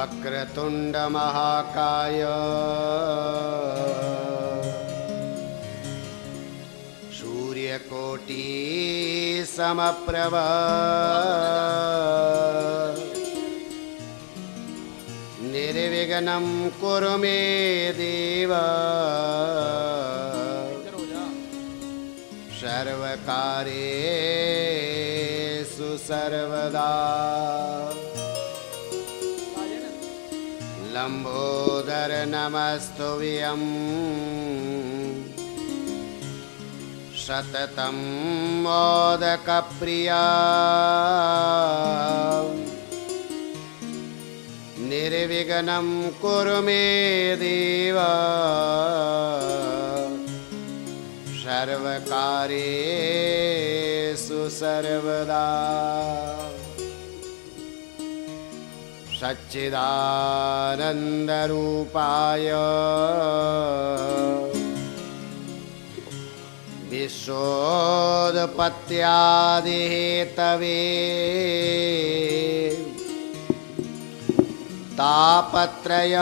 वक्रतुंड महाकाय सूर्यकोटि समप्रभ निर्विघ्नं कुरु मे देव सर्वकार्येषु सर्वदा लंबोदर नमस्तुभ्यं सततं मोदकप्रिया निर्विघ्नं कुरु मे देव सर्वकार्येषु सर्वदा सच्चिदानन्दरूपाय विश्वोत्पत्त्यादिहेतवे तापत्रय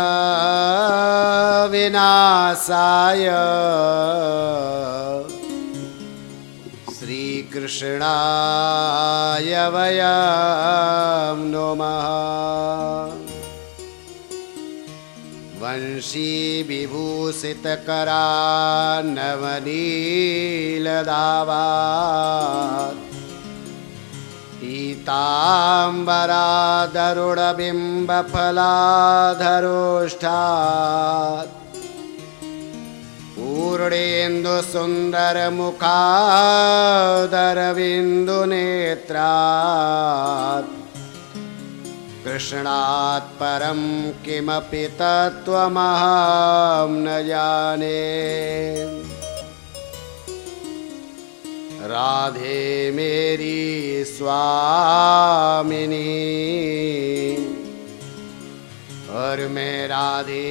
विनाशाय श्रीकृष्णाय वयं नमः। वंशी विभूषितकरान्नवनीलदावात् पीताम्बरादरुणबिम्बफलाधरोष्ठात् पूर्णेन्दुसुन्दरमुखादरविन्दुनेत्रात् कृष्णात् परं किमपि तत्त्वमहं न जाने। राधे मेरी स्वामिनी और मैं राधे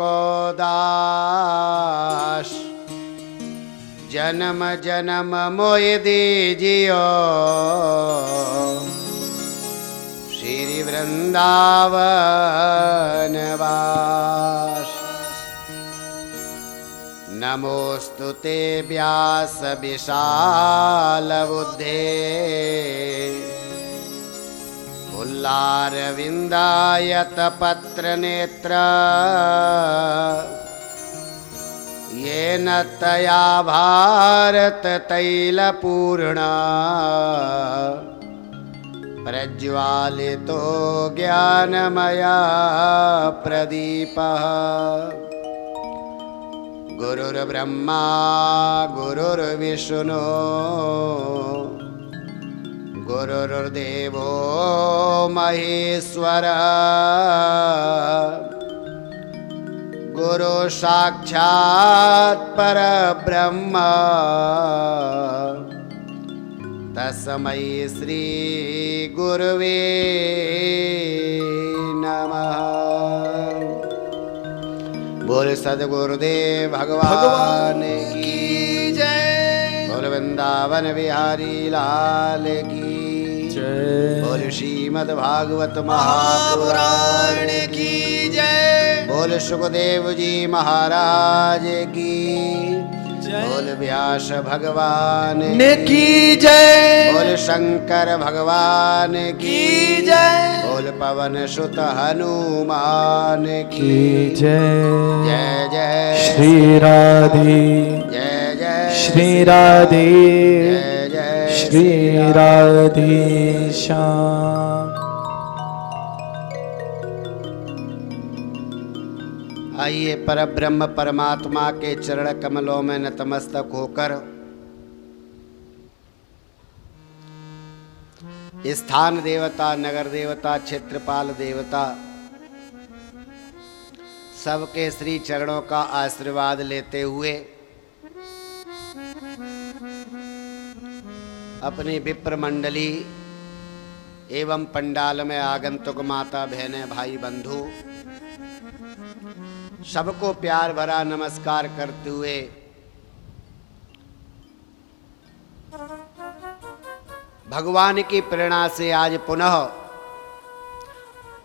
को दास जन्म जन्म मोहि दीजियो श्री वृंदावन वास। नमोस्तु ते व्यास विशाल बुद्धे उल्लारविन्दायत पत्र नेत्र येन तया भारत तैलपूर्णा प्रज्वालितो ज्ञानमया प्रदीपः। गुरुर्ब्रह्मा गुरुर्विष्णु गुरुर्देवो महेश्वर गुरु साक्षात् परब्रह्म तस्मै श्री गुरुवे नमः। बोल सद्गुरुदेव भगवान की जय। बोल वृंदावन बिहारी लाल की जय। बोल श्रीमद् भागवत महापुराण की जय। बोल सुखदेव जी महाराज की जय। बोल व्यास भगवान की जय। बोल शंकर भगवान की जय। बोल पवन सुत हनुमान की जय। जय जय श्री राधे जय जय श्री राधे जय जय श्री राधे श्याम। आइए परब्रह्म परमात्मा के चरण कमलों में नतमस्तक होकर स्थान देवता, नगर देवता, क्षेत्रपाल देवता सबके श्री चरणों का आशीर्वाद लेते हुए अपनी विप्र मंडली एवं पंडाल में आगंतुक माता बहनें भाई बंधु सबको प्यार भरा नमस्कार करते हुए भगवान की प्रेरणा से आज पुनः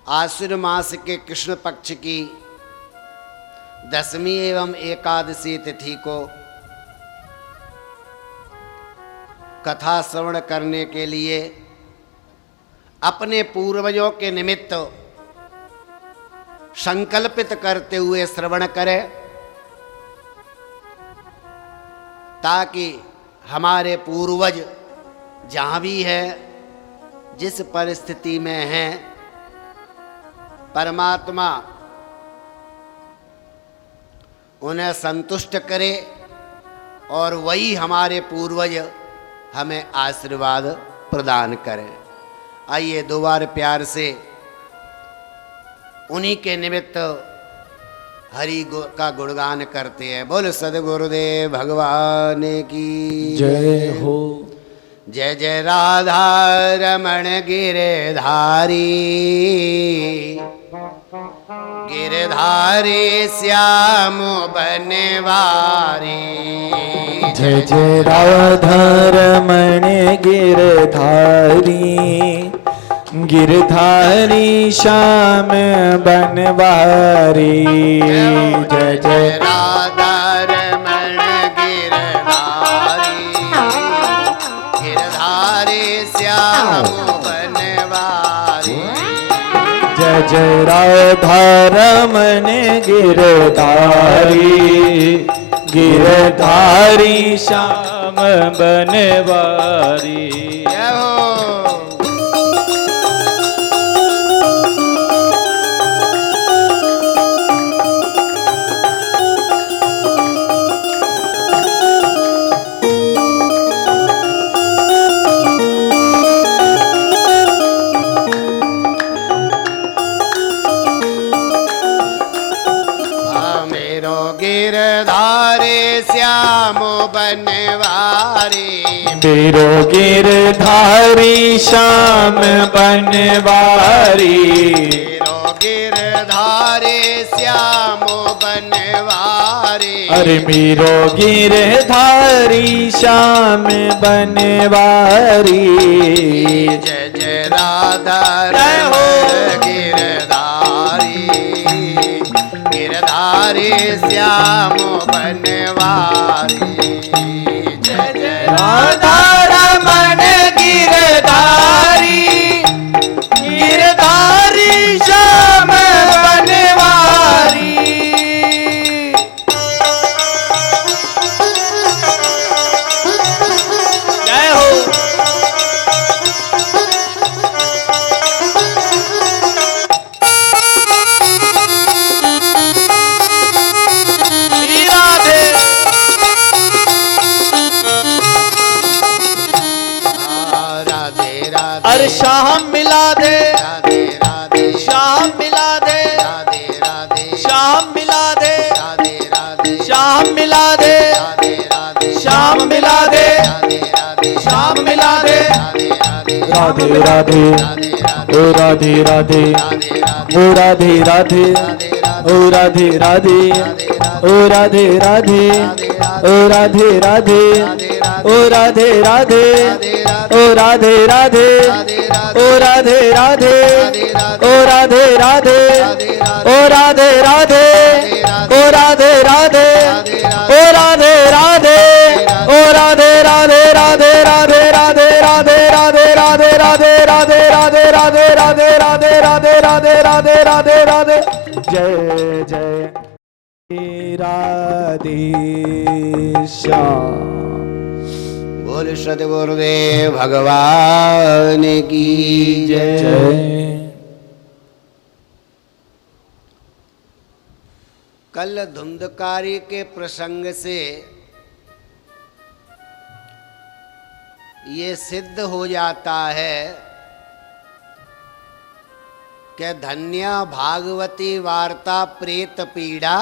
आश्विन मास के कृष्ण पक्ष की दशमी एवं एकादशी तिथि को कथा श्रवण करने के लिए अपने पूर्वजों के निमित्त संकल्पित करते हुए श्रवण करें, ताकि हमारे पूर्वज जहाँ भी है, जिस परिस्थिति में हैं, परमात्मा उन्हें संतुष्ट करे और वही हमारे पूर्वज हमें आशीर्वाद प्रदान करें। आइए दो बार प्यार से उन्हीं के निमित्त हरि का गुणगान करते हैं। बोल सद्गुरुदेव भगवान की जय हो। जय जय राधा रमण गिरधारी, गिरधारी श्याम बनवारी। जय जय राधा रमण गिरधारी, गिरधारी श्याम बनवारी। जय जय राधा रमण गिरधारी, गिरधारी श्याम बनवारी। जय जय राधा रमण गिरधारी, गिरधारी श्याम बनवारी। जय हो। गिरधारी श्याम बनवारी, मेरो गिरधारी श्याम बनवारी। मेरो गिरधारी श्याम बनवारी। अरे मेरो गिरधारी श्याम बनवारी। जय जय राधा रमण गिरधारी, गिरधारी श्याम बनवारी। जय जय राधा रमण गिरधारी, गिरधारी श्याम बनवारी। जय हो। अरे शाम मिला दे, राधे राधे, शाम मिला दे, राधे राधे, शाम मिला दे, राधे राधे, शाम मिला दे, राधे राधे, शाम मिला दे, राधे राधे, शाम मिला दे। राधे राधे, राधे राधे, ओ राधे राधे, ओ राधे राधे, ओ राधे राधे, ओ राधे राधे, ओ राधे राधे, ओ राधे राधे, ओ राधे राधे, ओ राधे राधे, ओ राधे राधे, ओ राधे राधे, ओ राधे राधे, ओ राधे राधे, ओ राधे राधे, राधे राधे, राधे राधे, राधे राधे, राधे राधे, राधे राधे, राधे राधे, राधे राधे, राधे राधे, राधे। जय जय राधे श्याम। बोल सद्गुरुदेव भगवान की जय। कल धुंधकारी के प्रसंग से ये सिद्ध हो जाता है कि धन्य भागवती वार्ता प्रेत पीड़ा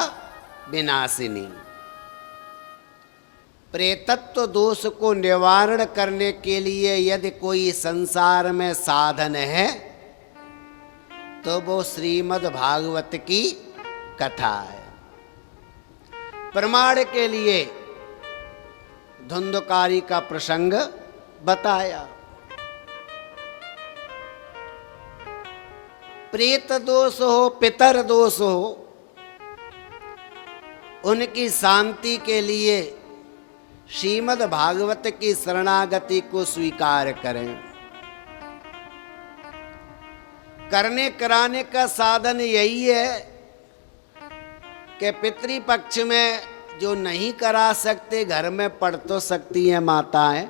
विनाशिनी। प्रेतत्व दोष को निवारण करने के लिए यदि कोई संसार में साधन है तो वो श्रीमद् भागवत की कथा है। प्रमाण के लिए धुंधकारी का प्रसंग बताया। प्रेत दोष हो, पितर दोष हो, उनकी शांति के लिए श्रीमद् भागवत की शरणागति को स्वीकार करें। करने कराने का साधन यही है कि पितृपक्ष में जो नहीं करा सकते, घर में पढ़ तो सकती हैं माताएं,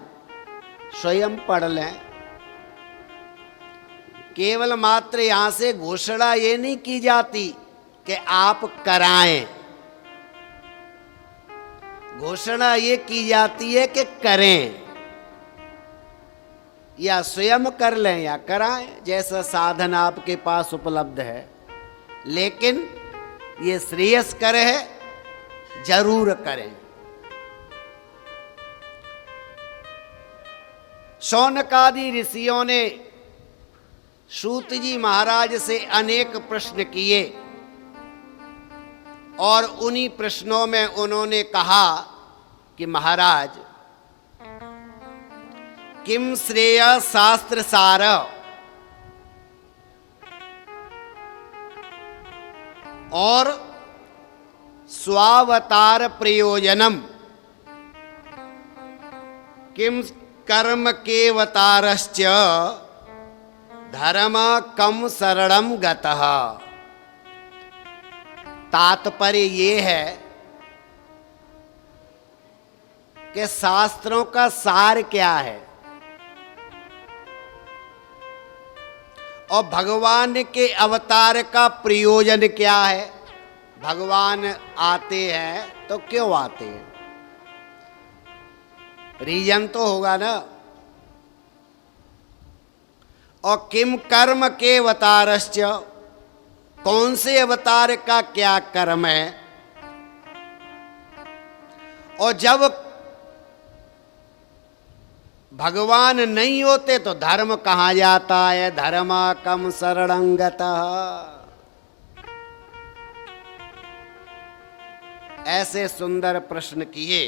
स्वयं पढ़ लें। केवल मात्र यहां से घोषणा ये नहीं की जाती कि आप कराएं, घोषणा ये की जाती है कि करें, या स्वयं कर लें या कराएं, जैसा साधन आपके पास उपलब्ध है। लेकिन ये श्रेयस्कर है, जरूर करें। शौनकादि ऋषियों ने सूत जी महाराज से अनेक प्रश्न किए और उन्हीं प्रश्नों में उन्होंने कहा कि महाराज, किम श्रेय शास्त्र सार, और स्वावतार प्रयोजनम, किम कर्म केवतारश्च धर्म कम शरणम गतः। तात्पर्य ये है कि शास्त्रों का सार क्या है और भगवान के अवतार का प्रयोजन क्या है। भगवान आते हैं तो क्यों आते हैं, रीजन तो होगा ना। और किम कर्म के अवतारश्च, कौन से अवतार का क्या कर्म है। और जब भगवान नहीं होते तो धर्म कहाँ जाता है, धर्म कम शरणं गतः। ऐसे सुंदर प्रश्न किए।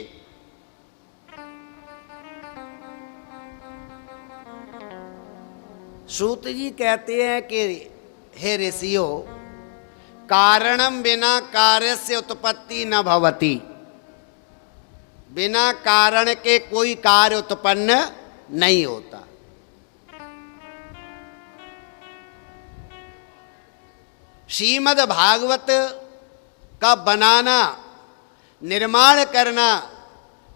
सूत जी कहते हैं कि हे ऋषियों, कारणम बिना कार्यस्य उत्पत्ति न भवति, बिना कारण के कोई कार्य उत्पन्न नहीं होता। श्रीमद् भागवत का बनाना, निर्माण करना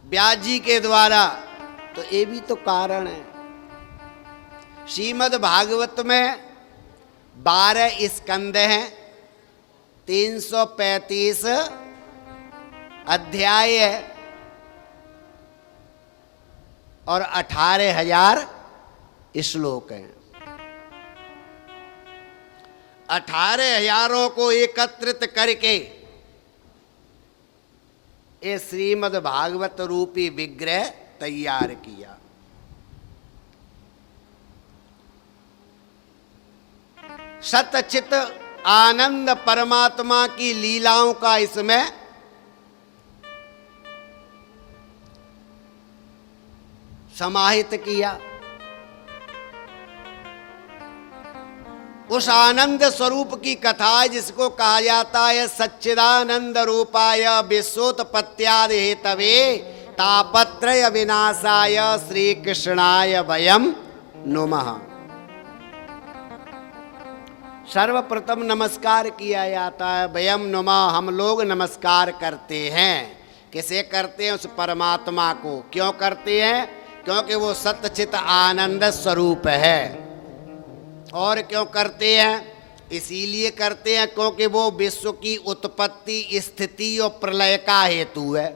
व्यास जी के द्वारा, तो ये भी तो कारण है। श्रीमद् भागवत में 12 स्कंद हैं, 335 अध्याय है और 18,000 श्लोक हैं। 18,000 को एकत्रित करके ये श्रीमद् भागवत रूपी विग्रह तैयार किया। सतचित आनंद परमात्मा की लीलाओं का इसमें समाहित किया। उस आनंद स्वरूप की कथा जिसको कहा जाता है सच्चिदानंद रूपाय विश्वोत्पत्त्यादि हेतवे तापत्रय विनाशाय श्री कृष्णाय वयम नुमः। सर्वप्रथम नमस्कार किया जाता है, वयम नुमः, हम लोग नमस्कार करते हैं। किसे करते हैं? उस परमात्मा को। क्यों करते हैं? क्योंकि वो सच्चित आनंद स्वरूप है। और क्यों करते हैं? इसीलिए करते हैं क्योंकि वो विश्व की उत्पत्ति, स्थिति और प्रलय का हेतु है।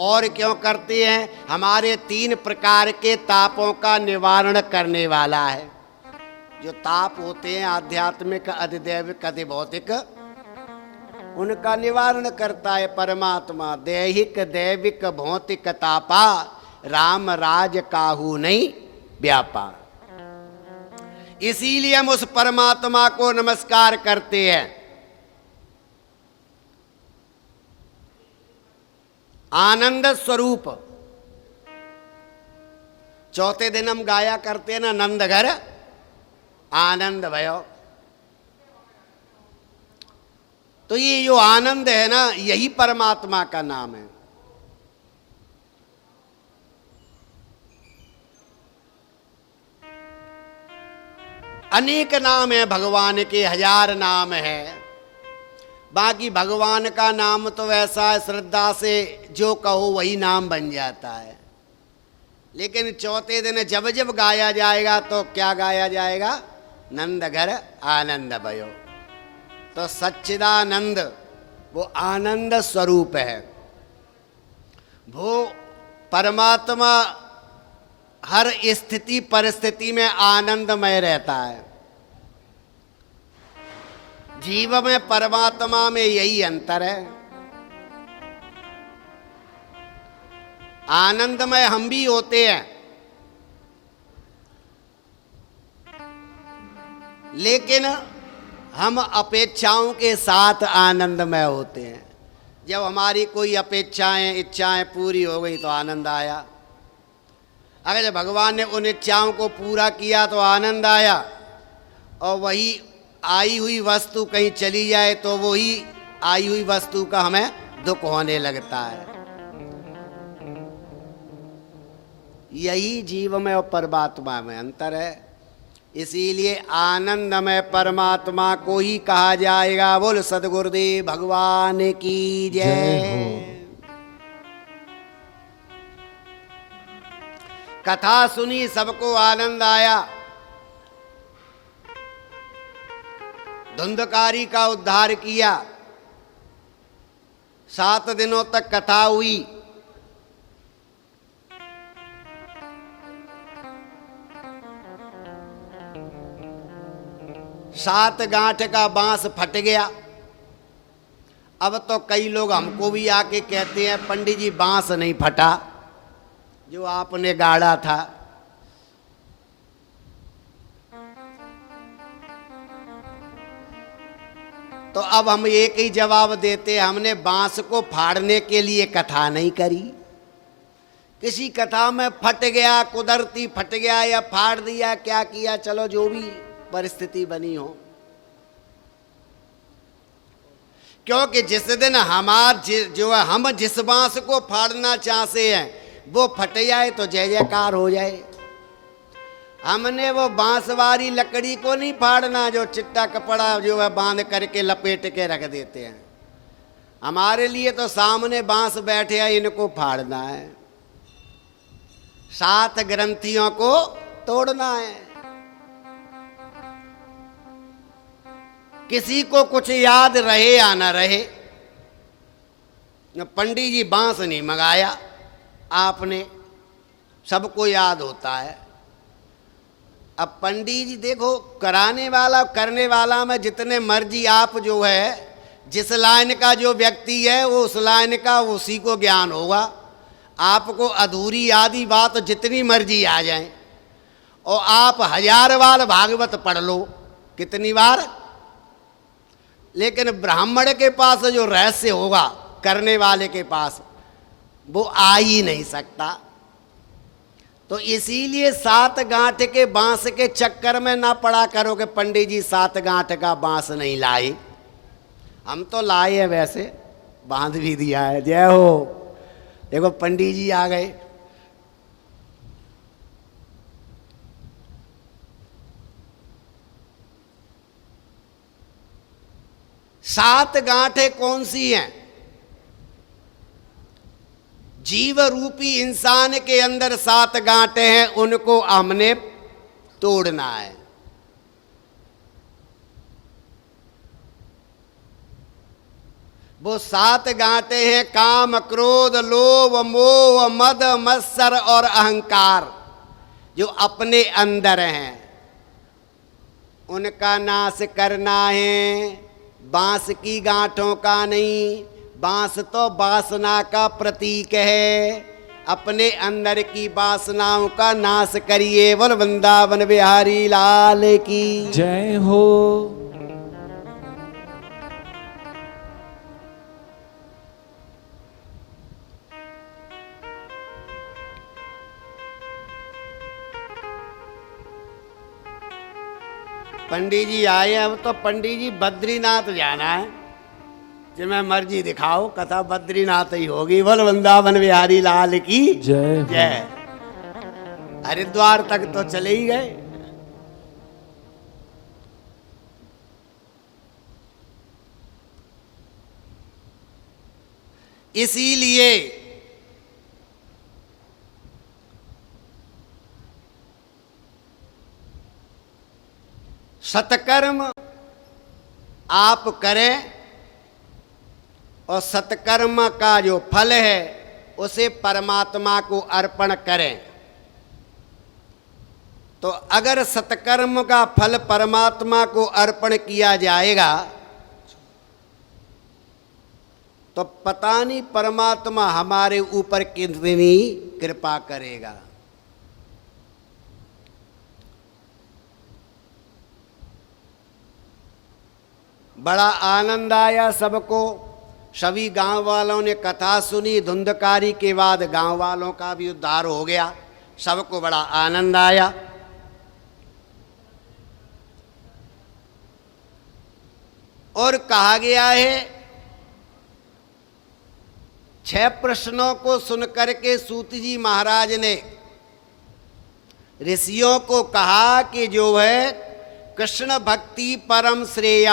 और क्यों करते हैं? हमारे 3 प्रकार के तापों का निवारण करने वाला है। जो ताप होते हैं आध्यात्मिक, अधिदैविक, अधिभौतिक, उनका निवारण करता है परमात्मा। दैहिक, दैविक, भौतिक तापा राम राज काहू नहीं व्यापा। इसीलिए हम उस परमात्मा को नमस्कार करते हैं। आनंद स्वरूप। चौथे दिन हम गाया करते हैं ना, नंद घर आनंद भयो। तो ये जो आनंद है ना, यही परमात्मा का नाम है। अनेक नाम है भगवान के, 1000 नाम है। बाकी भगवान का नाम तो वैसा है, श्रद्धा से जो कहो वही नाम बन जाता है। लेकिन चौथे दिन जब जब गाया जाएगा तो क्या गाया जाएगा? नंद घर आनंद भयो। तो सच्चिदानंद वो आनंद स्वरूप है। वो परमात्मा हर स्थिति परिस्थिति में आनंदमय रहता है। जीव में परमात्मा में यही अंतर है। आनंदमय हम भी होते हैं, लेकिन हम अपेक्षाओं के साथ आनंदमय होते हैं। जब हमारी कोई अपेक्षाएं इच्छाएं पूरी हो गई तो आनंद आया। अगर जब भगवान ने उन इच्छाओं को पूरा किया तो आनंद आया, और वही आई हुई वस्तु कहीं चली जाए तो वही आई हुई वस्तु का हमें दुख होने लगता है। यही जीव में और परमात्मा में अंतर है। इसीलिए आनंदमय परमात्मा को ही कहा जाएगा। बोल सद्गुरुदेव भगवान की जय। कथा सुनी, सबको आनंद आया। धुंधकारी का उद्धार किया। 7 दिनों तक कथा हुई। सात गांठ का बांस फट गया। अब तो कई लोग हमको भी आके कहते हैं, पंडित जी बांस नहीं फटा जो आपने गाड़ा था। तो अब हम एक ही जवाब देते हैं, हमने बांस को फाड़ने के लिए कथा नहीं करी। किसी कथा में फट गया, कुदरती फट गया या फाड़ दिया, क्या किया, चलो जो भी परिस्थिति बनी हो। क्योंकि जिस दिन जो है हम जिस बांस को फाड़ना चाहते हैं वो फट जाए तो जय जयकार हो जाए। हमने वो बांस वाली लकड़ी को नहीं फाड़ना जो चिट्टा कपड़ा जो है बांध करके लपेट के रख देते हैं। हमारे लिए तो सामने बांस बैठे हैं, इनको फाड़ना है। 7 ग्रंथियों को तोड़ना है। किसी को कुछ याद रहे या न रहे, पंडित जी बांस नहीं मंगाया आपने, सबको याद होता है। अब पंडित जी देखो, कराने वाला करने वाला में जितने मर्जी आप जो है, जिस लाइन का जो व्यक्ति है वो उस लाइन का उसी को ज्ञान होगा। आपको अधूरी आदि बात जितनी मर्जी आ जाए, और आप 1000 बार भागवत पढ़ लो, कितनी बार, लेकिन ब्राह्मण के पास जो रहस्य होगा करने वाले के पास, वो आ ही नहीं सकता। तो इसीलिए 7 गांठ के बांस के चक्कर में ना पड़ा करो कि पंडित जी 7 गांठ का बांस नहीं लाए। हम तो लाए हैं, वैसे बांध भी दिया है। जय हो। देखो पंडित जी आ गए। सात गांठें कौन सी हैं? जीव रूपी इंसान के अंदर 7 गांठें हैं, उनको हमने तोड़ना है। वो 7 गांठें हैं काम, क्रोध, लोभ, मोह, मद, मत्सर और अहंकार, जो अपने अंदर हैं। उनका नाश करना है। बांस की गांठों का नहीं। बांस तो वासना का प्रतीक है। अपने अंदर की वासनाओं का नाश करिए। बोल वृंदावन बिहारी लाल की जय हो। पंडित जी आए। अब तो पंडित जी बद्रीनाथ जाना है। जिम्मे मर्जी दिखाओ, कथा बद्रीनाथ ही होगी। बोल वृंदावन बिहारी लाल की जय। जय। हरिद्वार तक तो चले ही गए। इसीलिए सत्कर्म आप करें और सत्कर्म का जो फल है उसे परमात्मा को अर्पण करें। तो अगर सत्कर्म का फल परमात्मा को अर्पण किया जाएगा तो पता नहीं परमात्मा हमारे ऊपर कितनी कृपा करेगा। बड़ा आनंद आया सबको। सभी गांव वालों ने कथा सुनी। धुंधकारी के बाद गांव वालों का भी उद्धार हो गया। सबको बड़ा आनंद आया। और कहा गया है 6 प्रश्नों को सुनकर के सूत जी महाराज ने ऋषियों को कहा कि जो है कृष्ण भक्ति परम श्रेय।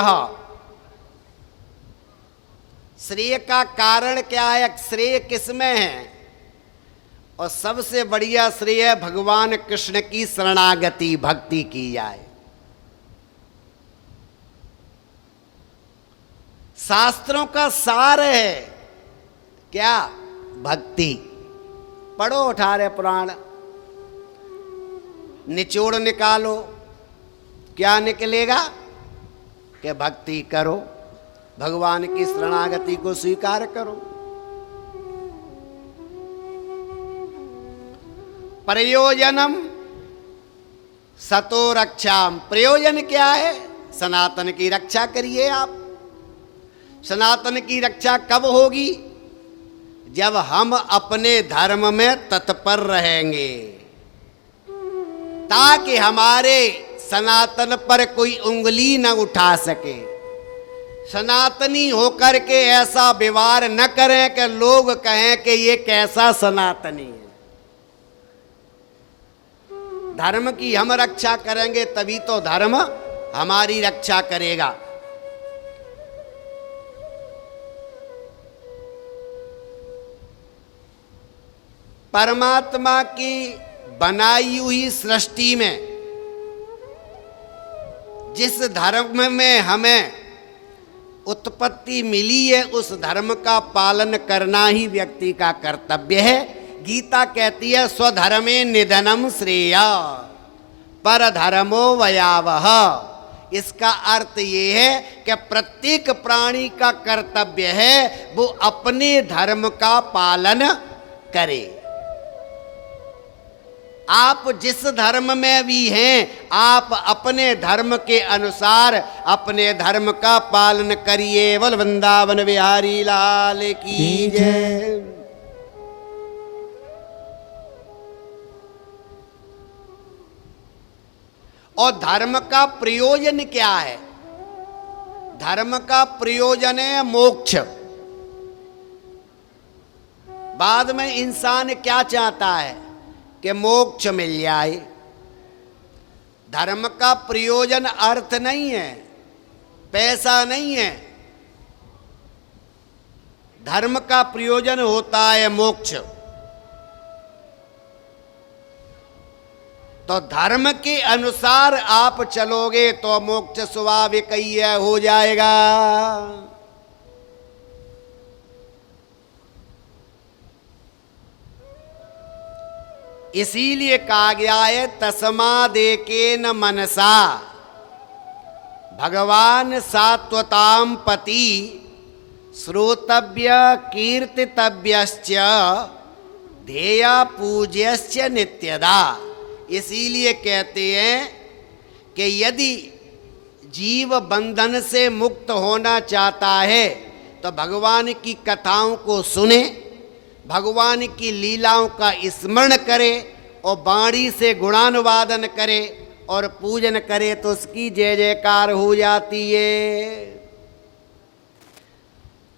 श्रेय का कारण क्या है? श्रेय किसमें है? और सबसे बढ़िया श्रेय भगवान कृष्ण की शरणागति भक्ति की जाए। शास्त्रों का सार है क्या? भक्ति। पढ़ो 18 पुराण, निचोड़ निकालो, क्या निकलेगा? कि भक्ति करो, भगवान की शरणागति को स्वीकार करो। प्रयोजनम सतो रक्षाम। प्रयोजन क्या है? सनातन की रक्षा करिए आप। सनातन की रक्षा कब होगी? जब हम अपने धर्म में तत्पर रहेंगे, ताकि हमारे सनातन पर कोई उंगली न उठा सके। सनातनी होकर के ऐसा व्यवहार न करें कि लोग कहें कि ये कैसा सनातनी है। धर्म की हम रक्षा करेंगे तभी तो धर्म हमारी रक्षा करेगा। परमात्मा की बनाई हुई सृष्टि में जिस धर्म में हमें उत्पत्ति मिली है उस धर्म का पालन करना ही व्यक्ति का कर्तव्य है। गीता कहती है स्वधर्मे निधनम श्रेय पर धर्मो वयावह। इसका अर्थ ये है कि प्रत्येक प्राणी का कर्तव्य है वो अपने धर्म का पालन करे। आप जिस धर्म में भी हैं आप अपने धर्म के अनुसार अपने धर्म का पालन करिए। बोल वृंदावन बिहारी लाल की जय। और धर्म का प्रयोजन क्या है? धर्म का प्रयोजन है मोक्ष। बाद में इंसान क्या चाहता है कि मोक्ष मिल जाए। धर्म का प्रयोजन अर्थ नहीं है, पैसा नहीं है। धर्म का प्रयोजन होता है मोक्ष। तो धर्म के अनुसार आप चलोगे तो मोक्ष स्वाभाविक ही हो जाएगा। इसीलिए कहा गया है तस्मादेकेन मनसा भगवान सात्वताम पति श्रोतव्य कीर्तितव्यश्च ध्येय पूज्यश्च नित्यदा। इसीलिए कहते हैं कि यदि जीव बंधन से मुक्त होना चाहता है तो भगवान की कथाओं को सुने, भगवान की लीलाओं का स्मरण करे और वाणी से गुणानुवादन करे और पूजन करे तो उसकी जय जयकार हो जाती है।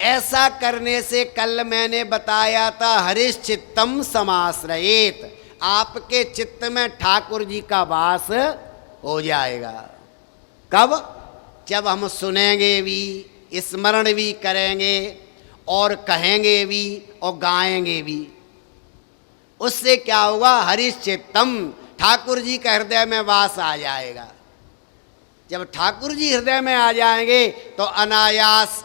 ऐसा करने से कल मैंने बताया था हरिश्चित्तम समाश्रयेत, आपके चित्त में ठाकुर जी का वास हो जाएगा। कब? जब हम सुनेंगे भी, स्मरण भी करेंगे और कहेंगे भी और गाएंगे भी। उससे क्या होगा? हरिश्चित्तम, ठाकुर जी का हृदय में वास आ जाएगा। जब ठाकुर जी हृदय में आ जाएंगे तो अनायास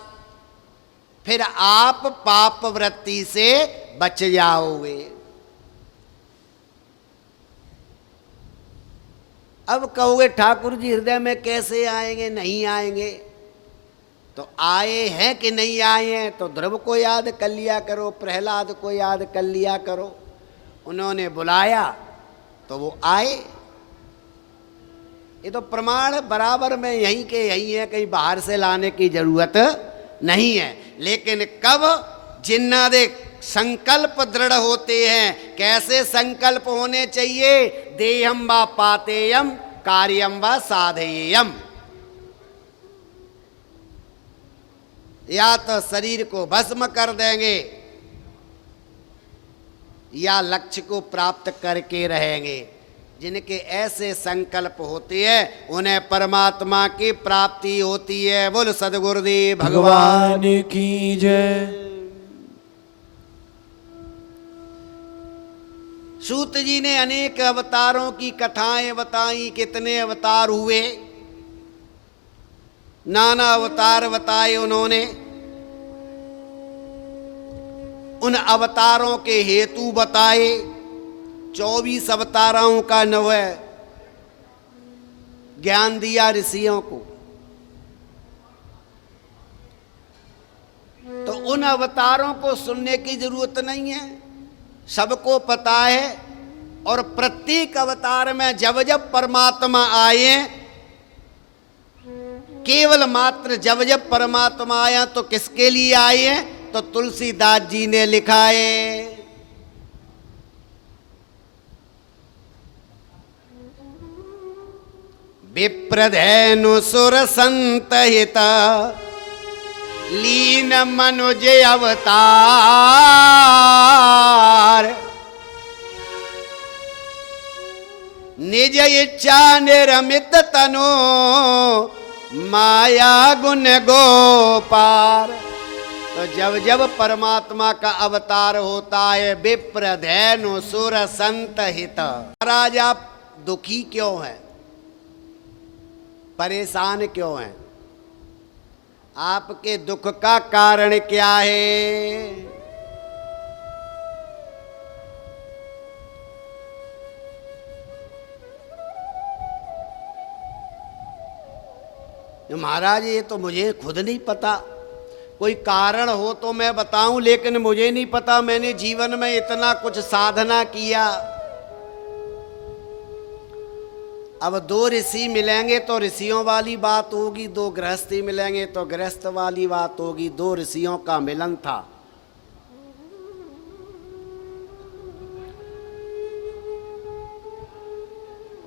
फिर आप पाप वृत्ति से बच जाओगे। अब कहोगे ठाकुर जी हृदय में कैसे आएंगे? नहीं आएंगे तो आए हैं कि नहीं आए हैं? तो ध्रुव को याद कर लिया करो, प्रहलाद को याद कर लिया करो। उन्होंने बुलाया तो वो आए। ये तो प्रमाण बराबर में यहीं के यहीं है, कहीं बाहर से लाने की जरूरत नहीं है। लेकिन कब? जिन्ना दे संकल्प दृढ़ होते हैं। कैसे संकल्प होने चाहिए? देहम व पातेयम कार्यम व साधेयम। या तो शरीर को भस्म कर देंगे या लक्ष्य को प्राप्त करके रहेंगे। जिनके ऐसे संकल्प होते हैं उन्हें परमात्मा की प्राप्ति होती है। बोल सद्गुरुदेव भगवान की जय। सूत जी ने अनेक अवतारों की कथाएं बताई। कितने अवतार हुए? नाना अवतार बताए उन्होंने। उन अवतारों के हेतु बताए। 24 अवतारों का नवै ज्ञान दिया ऋषियों को। तो उन अवतारों को सुनने की जरूरत नहीं है, सबको पता है। और प्रत्येक अवतार में जब जब परमात्मा आए, केवल मात्र जब जब परमात्मा आया तो किसके लिए आए हैं? तो तुलसीदास जी ने लिखा है, विप्रधेनु सुर संत हित लीन मनुज अवतार, निज इच्छा निरमित तनो माया गुण गोपार। तो जब जब परमात्मा का अवतार होता है, विप्रधेनु सुर संत हित। महाराज आप दुखी क्यों हैं? परेशान क्यों हैं? आपके दुख का कारण क्या है? महाराज ये तो मुझे खुद नहीं पता। कोई कारण हो तो मैं बताऊं, लेकिन मुझे नहीं पता। मैंने जीवन में इतना कुछ साधना किया। अब 2 ऋषि मिलेंगे तो ऋषियों वाली बात होगी, 2 गृहस्थी मिलेंगे तो गृहस्थ वाली बात होगी। 2 ऋषियों का मिलन था।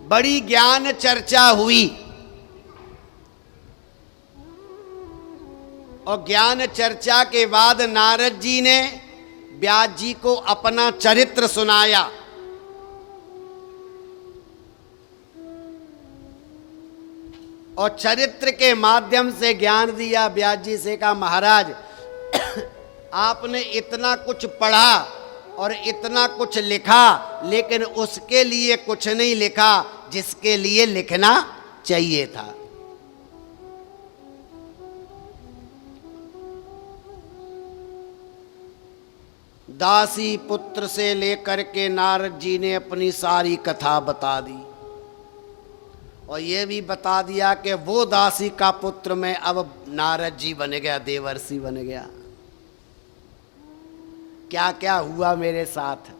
बड़ी ज्ञान चर्चा हुई और ज्ञान चर्चा के बाद नारद जी ने व्यास जी को अपना चरित्र सुनाया। और चरित्र के माध्यम से ज्ञान दिया। व्यास जी से कहा, महाराज आपने इतना कुछ पढ़ा और इतना कुछ लिखा, लेकिन उसके लिए कुछ नहीं लिखा जिसके लिए लिखना चाहिए था। दासी पुत्र से लेकर के नारद जी ने अपनी सारी कथा बता दी और ये भी बता दिया कि वो दासी का पुत्र मैं अब नारद जी बन गया, देवर्षि बन गया। क्या क्या हुआ मेरे साथ?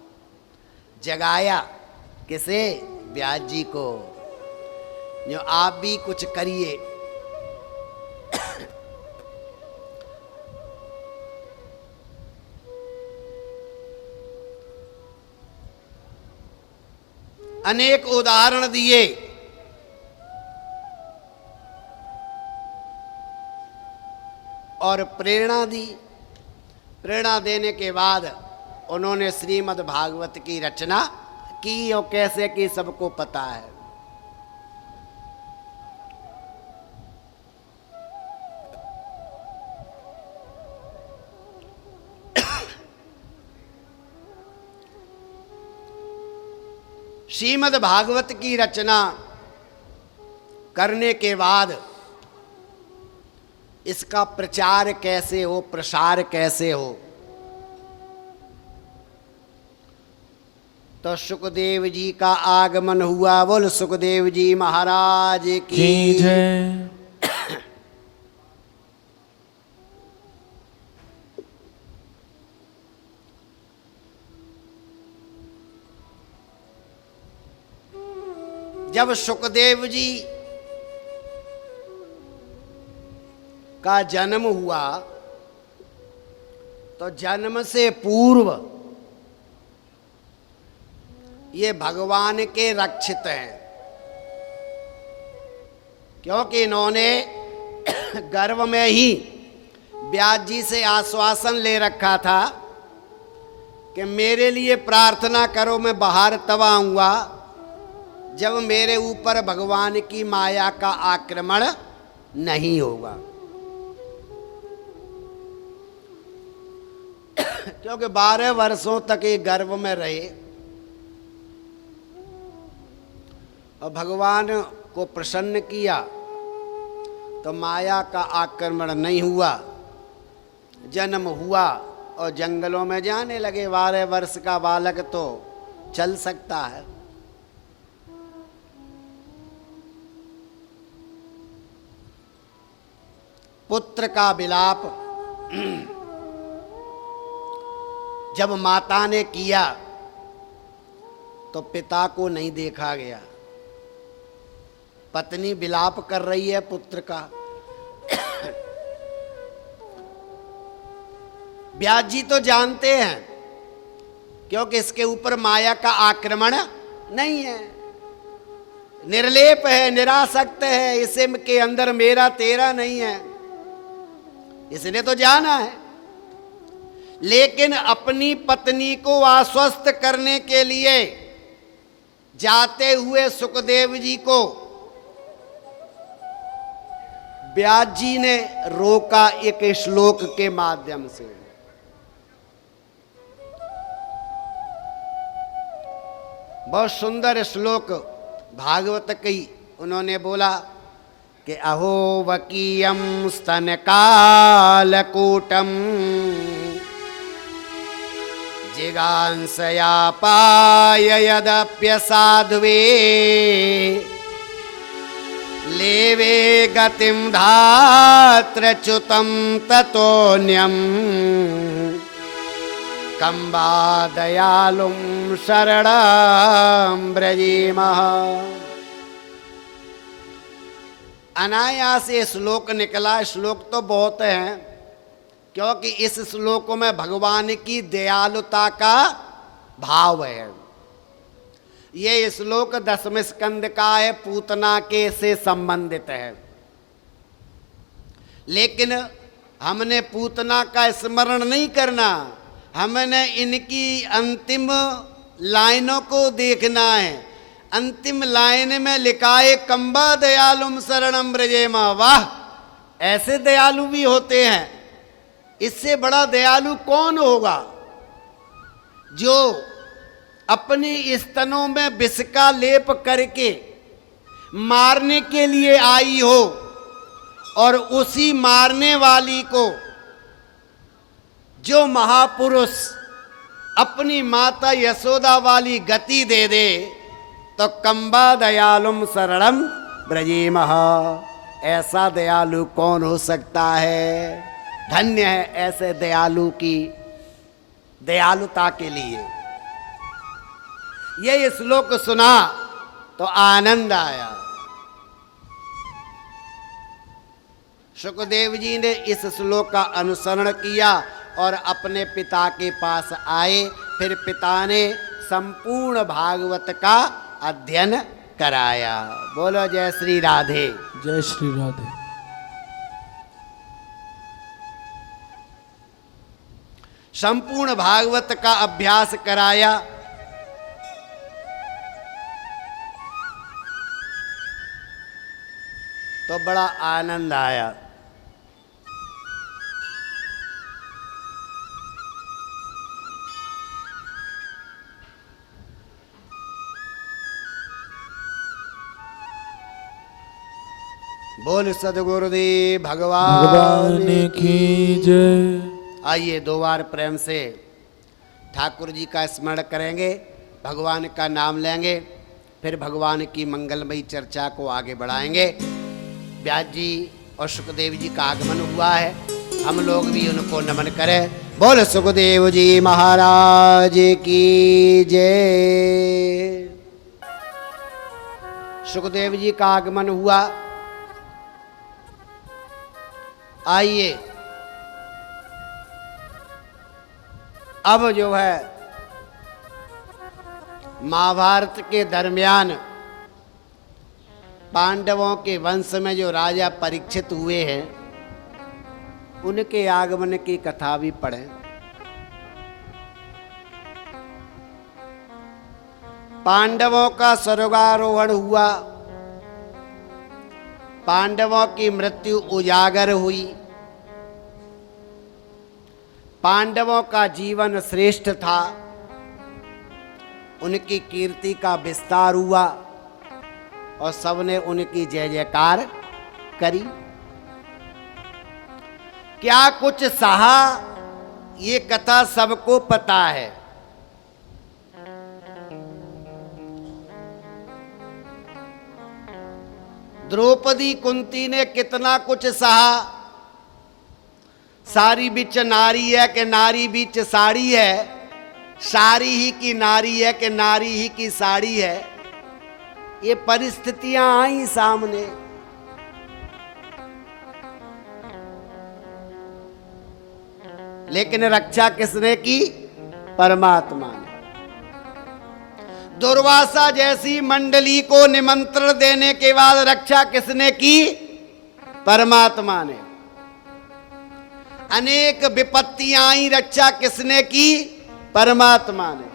जगाया किसे? व्यास जी को। जो आप भी कुछ करिए। अनेक उदाहरण दिए। और प्रेरणा दी। प्रेरणा देने के बाद उन्होंने श्रीमद् भागवत की रचना की, और कैसे की सबको पता है। श्रीमद् भागवत की रचना करने के बाद इसका प्रचार कैसे हो, प्रसार कैसे हो, तो सुखदेव जी का आगमन हुआ। बोल सुखदेव जी महाराज की जय। जब सुखदेव जी का जन्म हुआ तो जन्म से पूर्व ये भगवान के रक्षित हैं, क्योंकि इन्होंने गर्भ में ही व्यास जी से आश्वासन ले रखा था कि मेरे लिए प्रार्थना करो, मैं बाहर तब आऊंगा जब मेरे ऊपर भगवान की माया का आक्रमण नहीं होगा। क्योंकि 12 वर्षों तक ये गर्भ में रहे और भगवान को प्रसन्न किया तो माया का आक्रमण नहीं हुआ। जन्म हुआ और जंगलों में जाने लगे। 12 वर्ष का बालक तो चल सकता है। पुत्र का विलाप जब माता ने किया तो पिता को नहीं देखा गया। पत्नी विलाप कर रही है पुत्र का। व्यास जी तो जानते हैं, क्योंकि इसके ऊपर माया का आक्रमण नहीं है, निर्लेप है, निरासक्त है, इसे के अंदर मेरा तेरा नहीं है, इसने तो जाना है। लेकिन अपनी पत्नी को आश्वस्त करने के लिए जाते हुए सुखदेव जी को व्यास जी ने रोका एक श्लोक के माध्यम से। बहुत सुंदर श्लोक भागवत की उन्होंने बोला कि अहो वकीयम स्तन कालकूटम जिगांसया पाय यदप्य साध्वे लेवे गतिम धात्र च्युतम ततोन्यम कंबा दयालुम शरणं ब्रजीमः। अनायास ये श्लोक निकला। श्लोक तो बहुत हैं, क्योंकि इस श्लोक में भगवान की दयालुता का भाव है। ये श्लोक 10वें स्कंद का है, पूतना के से संबंधित है। लेकिन हमने पूतना का स्मरण नहीं करना, हमने इनकी अंतिम लाइनों को देखना है। अंतिम लाइन में लिखा है कंबा दयालुम शरणं ब्रजेमा। वाह, ऐसे दयालु भी होते हैं। इससे बड़ा दयालु कौन होगा जो अपने स्तनों में विष का लेप करके मारने के लिए आई हो और उसी मारने वाली को जो महापुरुष अपनी माता यशोदा वाली गति दे दे, तो कंबा दयालुम शरणं ब्रजेमः। ऐसा दयालु कौन हो सकता है? धन्य है ऐसे दयालु की दयालुता के लिए। ये श्लोक सुना तो आनंद आया। सुखदेव जी ने इस श्लोक का अनुसरण किया और अपने पिता के पास आए। फिर पिता ने संपूर्ण भागवत का अध्ययन कराया। बोलो जय श्री राधे। जय श्री राधे। संपूर्ण भागवत का अभ्यास कराया। तो बड़ा आनंद आया। बोल सदगुरुदेव भगवान की जय। आइए दो बार प्रेम से ठाकुर जी का स्मरण करेंगे, भगवान का नाम लेंगे, फिर भगवान की मंगलमयी चर्चा को आगे बढ़ाएंगे। व्यास जी और सुखदेव जी का आगमन हुआ है, हम लोग भी उनको नमन करें। बोल सुखदेव जी महाराज की जय। सुखदेव जी का आगमन हुआ। आइए अब जो है महाभारत के दरमियान पांडवों के वंश में जो राजा परीक्षित हुए हैं, उनके आगमन की कथा भी पढ़ें। पांडवों का स्वर्गारोहण हुआ, पांडवों की मृत्यु उजागर हुई, पांडवों का जीवन श्रेष्ठ था, उनकी कीर्ति का विस्तार हुआ और सबने उनकी जय जयकार करी। क्या कुछ सहा, ये कथा सबको पता है। द्रौपदी कुंती ने कितना कुछ सहा। सारी बिच नारी है कि नारी बिच साड़ी है, सारी ही की नारी है कि नारी ही की साड़ी है। ये परिस्थितियां आई सामने। लेकिन रक्षा किसने की? परमात्मा ने। दुर्वासा जैसी मंडली को निमंत्रण देने के बाद रक्षा किसने की? परमात्मा ने। अनेक विपत्तियां आई, रक्षा किसने की? परमात्मा ने।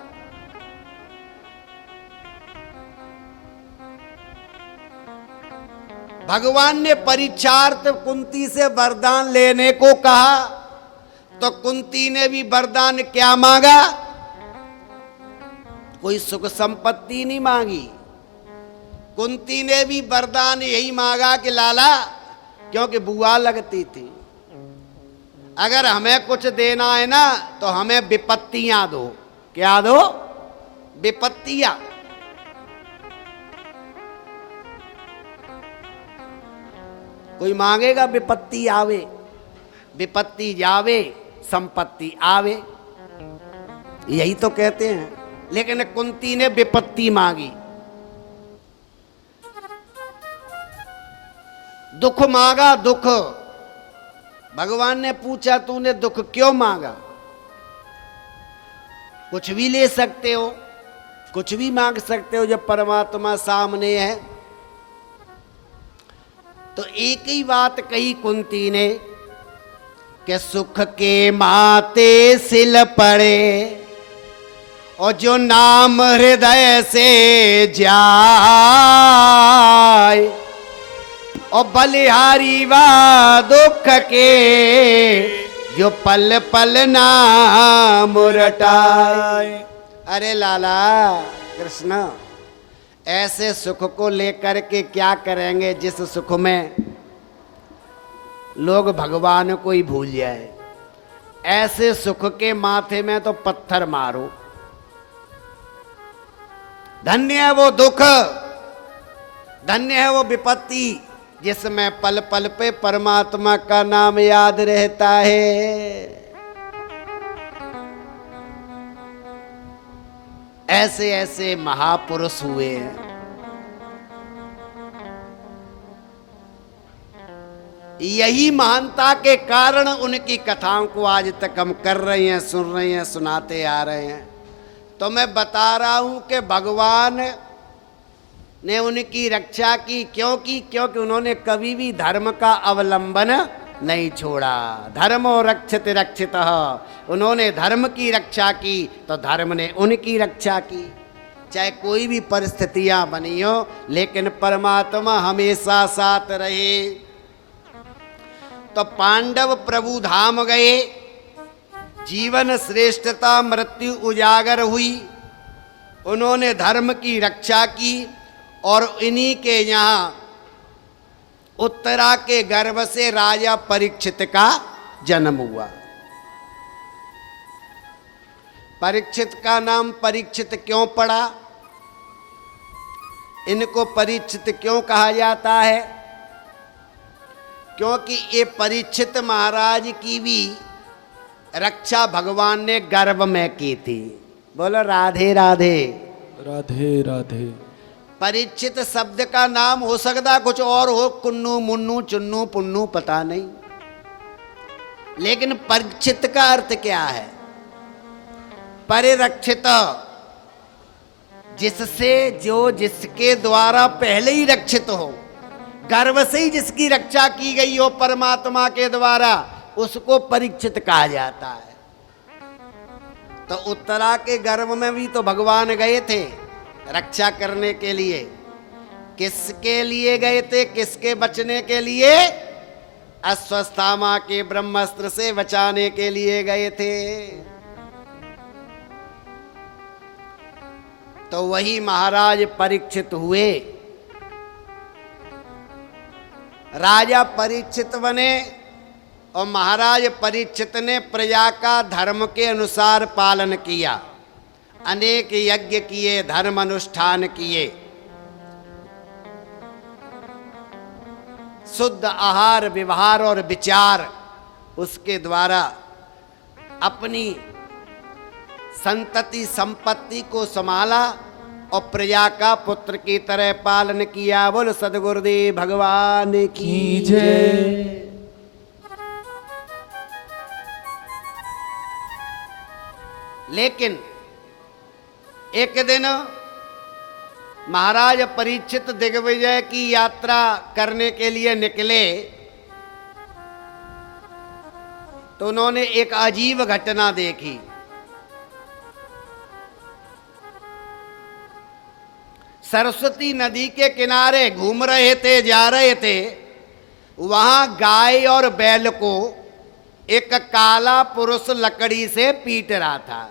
भगवान ने परीक्षार्थ कुंती से वरदान लेने को कहा, तो कुंती ने भी वरदान क्या मांगा? कोई सुख संपत्ति नहीं मांगी। कुंती ने भी वरदान यही मांगा कि लाला, क्योंकि बुआ लगती थी, अगर हमें कुछ देना है ना तो हमें विपत्तियां दो। क्या दो? विपत्तियां। कोई मांगेगा विपत्ति आवे, विपत्ति जावे संपत्ति आवे, यही तो कहते हैं। लेकिन कुंती ने विपत्ति मांगी, दुख मांगा। दुख भगवान ने पूछा तूने दुख क्यों मांगा? कुछ भी ले सकते हो, कुछ भी मांग सकते हो जब परमात्मा सामने है। तो एक ही बात कही कुंती ने कि सुख के माते सिल पड़े और जो नाम हृदय से जाए, और बलिहारी वा दुख के जो पल पल नाम रटाए। अरे लाला कृष्ण, ऐसे सुख को लेकर के क्या करेंगे जिस सुख में लोग भगवान को ही भूल जाए। ऐसे सुख के माथे में तो पत्थर मारो। धन्य है वो दुख, धन्य है वो विपत्ति जिसमें पल पल पे परमात्मा का नाम याद रहता है। ऐसे ऐसे महापुरुष हुए हैं। यही महानता के कारण उनकी कथाओं को आज तक हम कर रहे हैं, सुन रहे हैं, सुनाते आ रहे हैं। तो मैं बता रहा हूं कि भगवान ने उनकी रक्षा की। क्योंकि उन्होंने कभी भी धर्म का अवलंबन नहीं छोड़ा। धर्मो रक्षित रक्षितः, उन्होंने धर्म की रक्षा की तो धर्म ने उनकी रक्षा की। चाहे कोई भी परिस्थितियां बनी हो, लेकिन परमात्मा हमेशा साथ रहे। तो पांडव प्रभु धाम गए, जीवन श्रेष्ठता मृत्यु उजागर हुई, उन्होंने धर्म की रक्षा की और इन्हीं के यहाँ उत्तरा के गर्भ से राजा परीक्षित का जन्म हुआ। परीक्षित का नाम परीक्षित क्यों पड़ा, इनको परीक्षित क्यों कहा जाता है? क्योंकि ये परीक्षित महाराज की भी रक्षा भगवान ने गर्भ में की थी। बोलो राधे राधे। राधे राधे। परीक्षित शब्द का नाम हो सकता कुछ और हो, कुन्नू मुन्नू चुन्नू पुन्नू पता नहीं, लेकिन परीक्षित का अर्थ क्या है? परिरक्षित, जिससे जो जिसके द्वारा पहले ही रक्षित हो, गर्भ से ही जिसकी रक्षा की गई हो परमात्मा के द्वारा, उसको परीक्षित कहा जाता है। तो उत्तरा के गर्भ में भी तो भगवान गए थे रक्षा करने के लिए। किसके लिए गए थे? किसके बचने के लिए? अश्वत्थामा के ब्रह्मास्त्र से बचाने के लिए गए थे। तो वही महाराज परीक्षित हुए, राजा परीक्षित बने और महाराज परीक्षित ने प्रजा का धर्म के अनुसार पालन किया, अनेक यज्ञ किए, धर्म अनुष्ठान किए, शुद्ध आहार व्यवहार और विचार, उसके द्वारा अपनी संतति संपत्ति को संभाला और प्रजा का पुत्र की तरह पालन किया। बोल सद्गुरुदेव भगवान की जय। लेकिन एक दिन महाराज परीक्षित दिग्विजय की यात्रा करने के लिए निकले तो उन्होंने एक अजीब घटना देखी। सरस्वती नदी के किनारे घूम रहे थे, जा रहे थे, वहां गाय और बैल को एक काला पुरुष लकड़ी से पीट रहा था।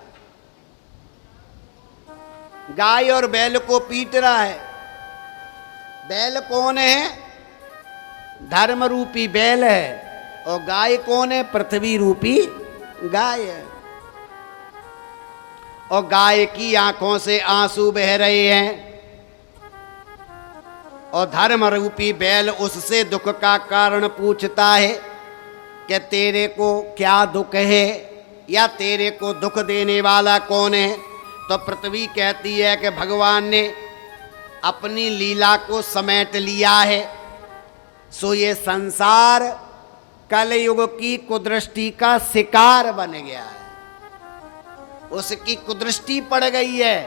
गाय और बैल को पीट रहा है। बैल कौन है? धर्म रूपी बैल है। और गाय कौन है? पृथ्वी रूपी गाय है। और गाय की आंखों से आंसू बह रहे हैं और धर्म रूपी बैल उससे दुख का कारण पूछता है कि तेरे को क्या दुख है, या तेरे को दुख देने वाला कौन है? तो पृथ्वी कहती है कि भगवान ने अपनी लीला को समेट लिया है, सो ये संसार कलयुग की कुदृष्टि का शिकार बन गया है। उसकी कुदृष्टि पड़ गई है,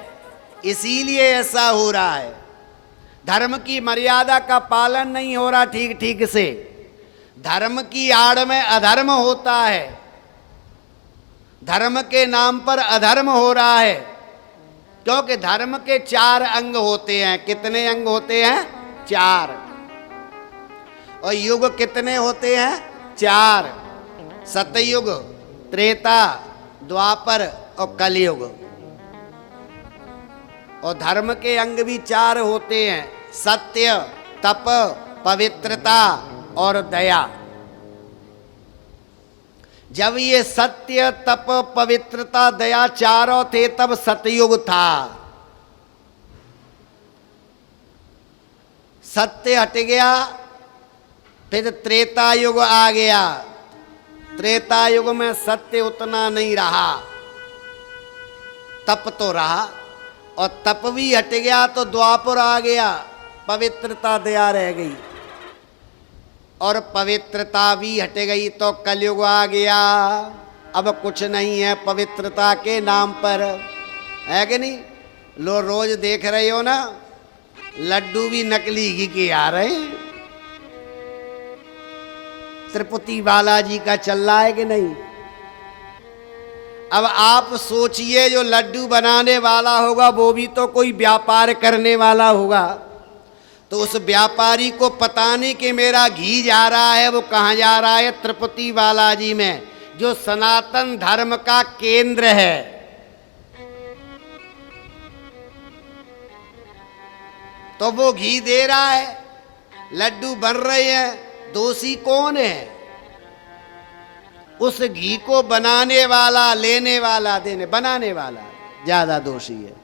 इसीलिए ऐसा हो रहा है। धर्म की मर्यादा का पालन नहीं हो रहा ठीक ठीक से, धर्म की आड़ में अधर्म होता है, धर्म के नाम पर अधर्म हो रहा है। क्योंकि धर्म के 4 अंग होते हैं। कितने अंग होते हैं? 4। और युग कितने होते हैं? 4। सतयुग, त्रेता, द्वापर और कलयुग। और धर्म के अंग भी 4 होते हैं, सत्य, तप, पवित्रता और दया। जब ये सत्य, तप, पवित्रता, दया चारों थे तब सतयुग था। सत्य हट गया, फिर त्रेता युग आ गया। त्रेता युग में सत्य उतना नहीं रहा, तप तो रहा, और तप भी हट गया तो द्वापर आ गया, पवित्रता दया रह गई। और पवित्रता भी हट गई तो कलयुग आ गया। अब कुछ नहीं है पवित्रता के नाम पर, है कि नहीं? लो रोज देख रहे हो ना, लड्डू भी नकली घी के आ रहे हैं। तिरुपति बालाजी का चल रहा है कि नहीं? अब आप सोचिए, जो लड्डू बनाने वाला होगा वो भी तो कोई व्यापार करने वाला होगा। तो उस व्यापारी को पता नहीं कि मेरा घी जा रहा है, वो कहाँ जा रहा है? तिरुपति बालाजी में, जो सनातन धर्म का केंद्र है। तो वो घी दे रहा है, लड्डू बन रहे हैं, दोषी कौन है? उस घी को बनाने वाला, लेने वाला, देने, बनाने वाला ज्यादा दोषी है।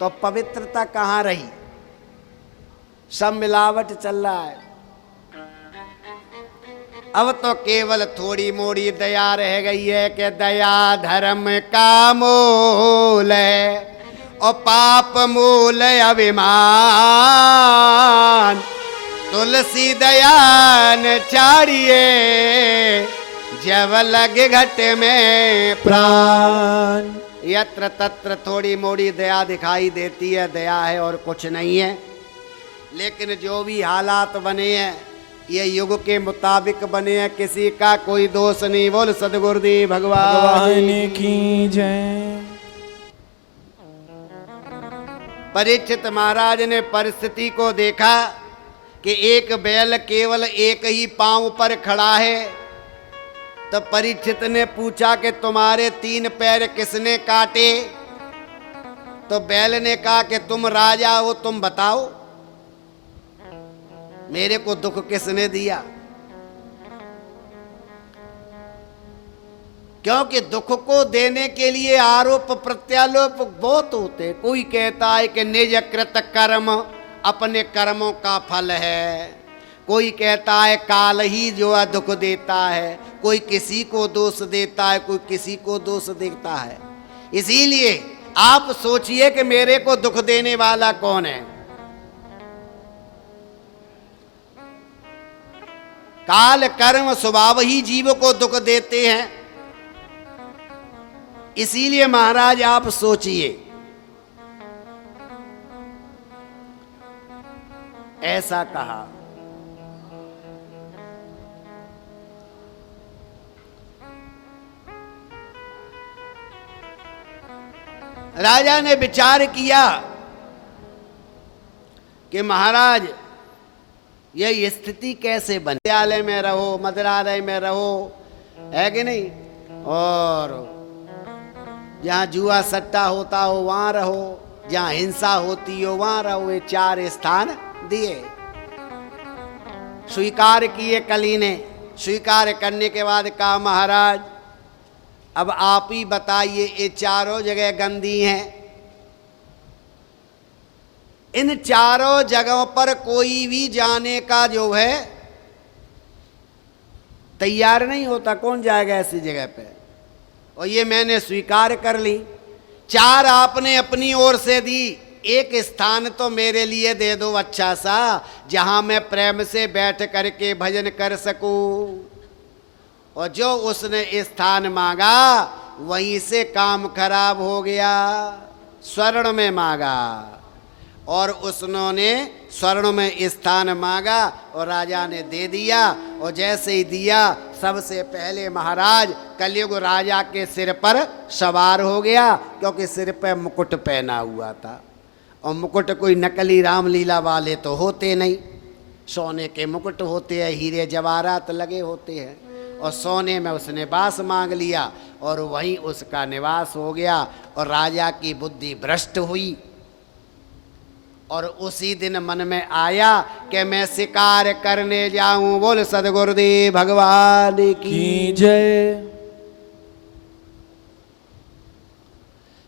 तो पवित्रता कहां रही? सब मिलावट चल रहा है। अब तो केवल थोड़ी मोड़ी दया रह गई है कि दया धर्म का मूल है और पाप मूल अभिमान। तुलसी दयान छाड़िए जब लगे घट में प्राण। यत्र तत्र थोड़ी मोड़ी दया दिखाई देती है, दया है और कुछ नहीं है। लेकिन जो भी हालात बने हैं ये युग के मुताबिक बने हैं, किसी का कोई दोष नहीं। बोल सदगुरुदेव भगवान की जय। परीक्षित महाराज ने परिस्थिति को देखा कि एक बैल केवल एक ही पांव पर खड़ा है। तो परीक्षित ने पूछा कि तुम्हारे 3 पैर किसने काटे? तो बैल ने कहा कि तुम राजा हो, तुम बताओ मेरे को दुख किसने दिया? क्योंकि दुख को देने के लिए आरोप प्रत्यारोप बहुत होते। कोई कहता है कि निज कृत कर्म अपने कर्मों का फल है, कोई कहता है काल ही जो है दुख देता है, कोई किसी को दोष देता है, कोई किसी को दोष देता है। इसीलिए आप सोचिए कि मेरे को दुख देने वाला कौन है? काल कर्म स्वभाव ही जीव को दुख देते हैं। इसीलिए महाराज आप सोचिए, ऐसा कहा। राजा ने विचार किया कि महाराज यह स्थिति कैसे बने? विद्यालय में रहो, मदिरालय में रहो, है कि नहीं, और जहां जुआ सट्टा होता हो वहां रहो, जहां हिंसा होती हो वहां रहो। ये 4 स्थान दिए। स्वीकार किए कली ने। स्वीकार करने के बाद कहा महाराज अब आप ही बताइए, ये चारों जगह गंदी हैं, इन चारों जगहों पर कोई भी जाने का जो है तैयार नहीं होता। कौन जाएगा ऐसी जगह पे? और ये मैंने स्वीकार कर ली। 4 आपने अपनी ओर से दी, एक स्थान तो मेरे लिए दे दो अच्छा सा, जहां मैं प्रेम से बैठ करके भजन कर सकूं। और जो उसने स्थान मांगा वहीं से काम खराब हो गया। स्वर्ण में मांगा और उसने स्वर्ण में स्थान मांगा और राजा ने दे दिया। और जैसे ही दिया, सबसे पहले महाराज कलयुग राजा के सिर पर सवार हो गया, क्योंकि सिर पर मुकुट पहना हुआ था। और मुकुट कोई नकली रामलीला वाले तो होते नहीं, सोने के मुकुट होते हैं, हीरे जवाहरात लगे होते हैं। और सोने में उसने वास मांग लिया और वहीं उसका निवास हो गया। और राजा की बुद्धि भ्रष्ट हुई और उसी दिन मन में आया कि मैं शिकार करने जाऊं। बोल सदगुरुदेव भगवान की जय।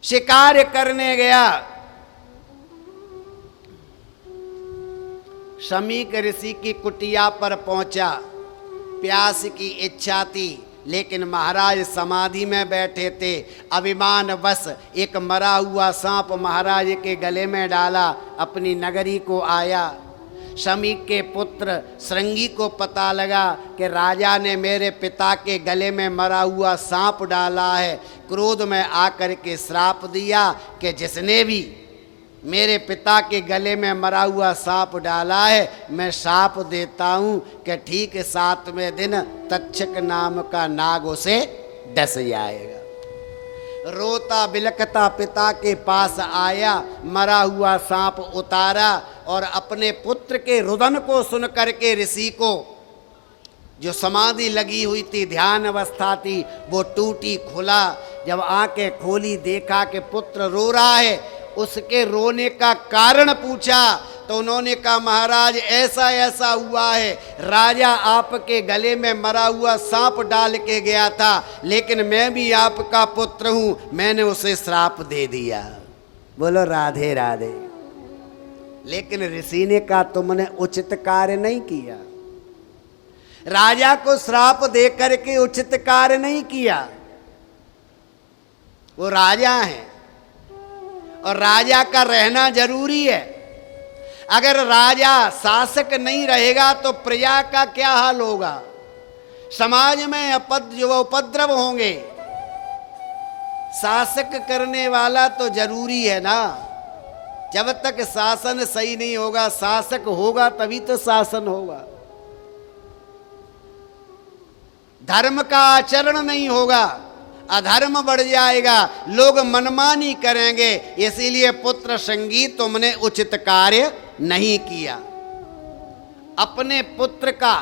शिकार करने गया। शमीक ऋषि की कुटिया पर पहुंचा। प्यास की इच्छा थी, लेकिन महाराज समाधि में बैठे थे। अभिमान वश एक मरा हुआ सांप महाराज के गले में डाला, अपनी नगरी को आया। शमीक के पुत्र श्रृंगी को पता लगा कि राजा ने मेरे पिता के गले में मरा हुआ सांप डाला है। क्रोध में आकर के श्राप दिया कि जिसने भी मेरे पिता के गले में मरा हुआ सांप डाला है, मैं सांप देता हूं कि ठीक 7वें दिन तक्षक नाम का नाग उसे डस जाएगा। रोता बिलखता पिता के पास आया, मरा हुआ सांप उतारा और अपने पुत्र के रुदन को सुन करके ऋषि को, जो समाधि लगी हुई थी, ध्यान अवस्था थी, वो टूटी, खुला। जब आंखें खोली देखा कि पुत्र रो रहा है, उसके रोने का कारण पूछा तो उन्होंने कहा महाराज ऐसा ऐसा हुआ है, राजा आपके गले में मरा हुआ सांप डाल के गया था, लेकिन मैं भी आपका पुत्र हूं, मैंने उसे श्राप दे दिया। बोलो राधे राधे। लेकिन ऋषि ने कहा तुमने उचित कार्य नहीं किया, राजा को श्राप दे करके उचित कार्य नहीं किया। वो राजा है और राजा का रहना जरूरी है। अगर राजा शासक नहीं रहेगा तो प्रजा का क्या हाल होगा, समाज में उपद्रव होंगे। शासक करने वाला तो जरूरी है ना। जब तक शासन सही नहीं होगा, शासक होगा तभी तो शासन होगा। धर्म का आचरण नहीं होगा, अधर्म बढ़ जाएगा, लोग मनमानी करेंगे। इसीलिए पुत्र संगीत तुमने उचित कार्य नहीं किया। अपने पुत्र का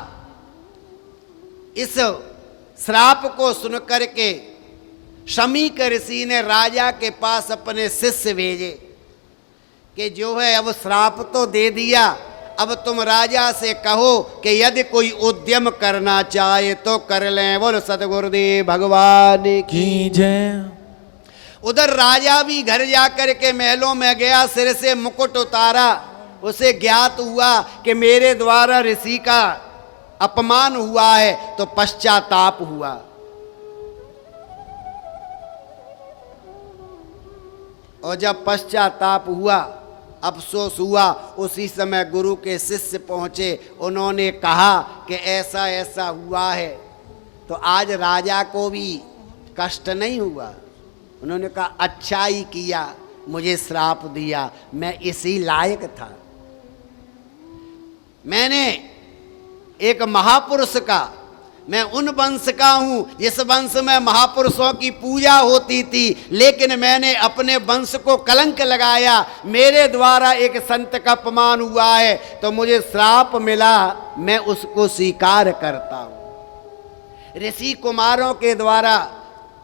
इस श्राप को सुन करके शमीक ऋषि ने राजा के पास अपने शिष्य भेजे कि जो है अब श्राप तो दे दिया, अब तुम राजा से कहो कि यदि कोई उद्यम करना चाहे तो कर लें। बोल सतगुरुदेव भगवान की जय। उधर राजा भी घर जाकर के महलों में गया, सिर से मुकुट उतारा। उसे ज्ञात हुआ कि मेरे द्वारा ऋषि का अपमान हुआ है, तो पश्चाताप हुआ। और जब पश्चाताप हुआ, अफसोस हुआ, उसी समय गुरु के शिष्य पहुंचे। उन्होंने कहा कि ऐसा ऐसा हुआ है। तो आज राजा को भी कष्ट नहीं हुआ। उन्होंने कहा अच्छा ही किया, मुझे श्राप दिया, मैं इसी लायक था। मैंने एक महापुरुष का, मैं उन वंश का हूं जिस वंश में महापुरुषों की पूजा होती थी, लेकिन मैंने अपने वंश को कलंक लगाया। मेरे द्वारा एक संत का अपमान हुआ है तो मुझे श्राप मिला, मैं उसको स्वीकार करता हूं। ऋषि कुमारों के द्वारा